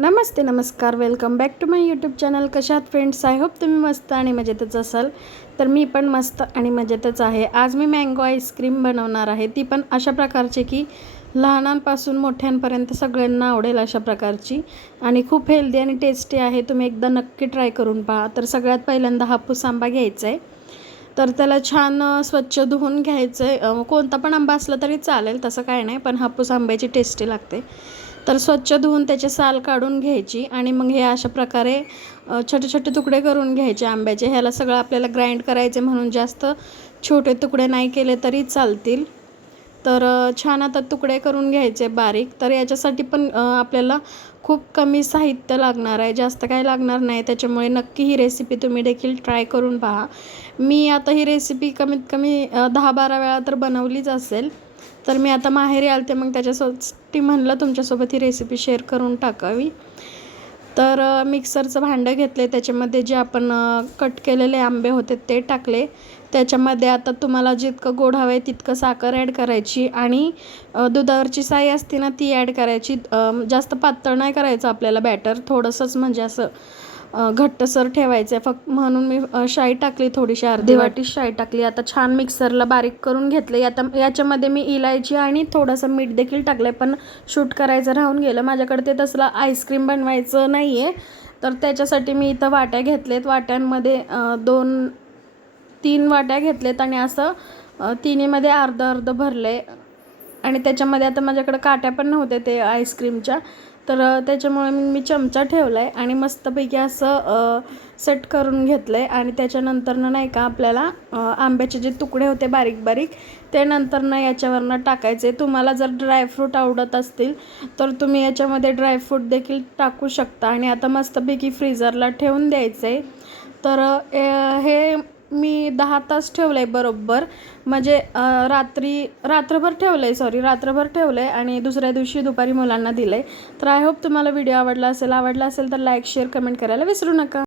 नमस्ते नमस्कार. Welcome back to my YouTube channel कशात friends I hope तुम्ही मस्त आणि मजेतच असाल. तर मी पण मस्त आणि मजेतच आहे. आज मी मँगो आईस्क्रीम बनवणार आहे. ती पण अशा प्रकारची की लहानांपासून मोठ्यांपर्यंत सगळ्यांना आवडेल अशा प्रकारची. आणि खूप हेल्दी आणि टेस्टी आहे. तुम्ही एकदा नक्की ट्राय करून पहा. तर सगळ्यात पहिल्यांदा हापूस आंबा घ्यायचा आहे तर त्याला छान स्वच्छ धुवून घ्यायचं आहे कोणता पण आंबा असला तरी चालेल तसं काय नाही. पण हापूस आंब्याची टेस्टी लागते. तर स्वच्छ धुवून त्याचे साल काढून घ्यायची आणि मग हे अशा प्रकारे छोटे छोटे तुकडे करून घ्यायचे आंब्याचे. ह्याला सगळं आपल्याला ग्राइंड करायचे म्हणून जास्त छोटे तुकडे नाही केले तरी चालतील. तर छान आता तुकडे करून घ्यायचे बारीक. तर याच्यासाठी पण आपल्याला खूप कमी साहित्य लागणार आहे. जास्त काय लागणार नाही. त्याच्यामुळे नक्की ही रेसिपी तुम्ही देखील ट्राय करून पहा. मी आता ही रेसिपी कमीत कमी दहा बारा वेळा तर बनवलीच असेल. तर मी आता माहेरी आलते मग त्याच्यासाठी म्हणलं तुमच्यासोबत ही रेसिपी शेअर करून टाकावी. तर मिक्सरचं भांडं घेतले त्याच्यामध्ये जे आपण कट केलेले आंबे होते ते टाकले. त्याच्यामध्ये आता तुम्हाला जितकं गोड हवं आहे तितकं साखर ॲड करायची आणि दुधावरची साई असते ना ती ॲड करायची. जास्त पातळ नाही करायचं आपल्याला बॅटर थोडंसंच म्हणजे असं घट्टसर ठेवायचं. आहे फक्त म्हणून मी शाई टाकली थोडीशी अर्धी वाटी. शाई टाकली. आता छान मिक्सरला बारीक करून घेतले. आता याच्यामध्ये मी इलायची आणि थोडंसं मीठ देखील टाकलं आहे पण शूट करायचं राहून गेलं. माझ्याकडे ते तसलं आईस्क्रीम बनवायचं नाही आहे तर त्याच्यासाठी मी इथं वाट्या घेतलेत. वाट्यांमध्ये दोन तीन वाट्या घेतलेत. आणि असं तिन्हीमध्ये अर्धं अर्धं भरले आणि त्याच्यामध्ये आता माझ्याकडं काट्या पण नव्हत्या ते आईस्क्रीमच्या. तर त्याच्यामुळे मी चमचा ठेवला आहे आणि मस्तपैकी असं सेट करून घेतलं आहे आणि त्याच्यानंतरनं नाही का आपल्याला आंब्याचे जे तुकडे होते बारीक बारीक ते नंतरनं याच्यावरनं टाकायचे तुम्हाला जर ड्रायफ्रूट आवडत असतील तर तुम्ही याच्यामध्ये ड्रायफ्रूट देखील टाकू शकता. आणि आता मस्तपैकी फ्रीझरला ठेवून द्यायचं आहे तर हे मी दहा तास ठेवलं आहे बरोबर. म्हणजे रात्री रात्रभर ठेवलं आहे सॉरी रात्रभर ठेवलं आहे आणि दुसऱ्या दिवशी दुपारी मुलांना दिलं आहे तर आय होप तुम्हाला व्हिडिओ आवडला असेल आवडला असेल तर लाईक शेअर कमेंट करायला विसरू नका.